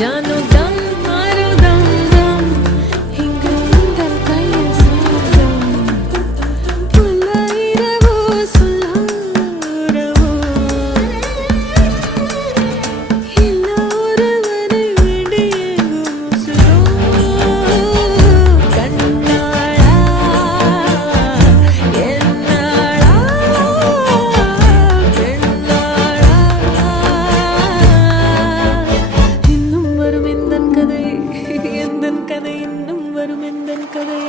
Ya know. வருமெந்தன் கதை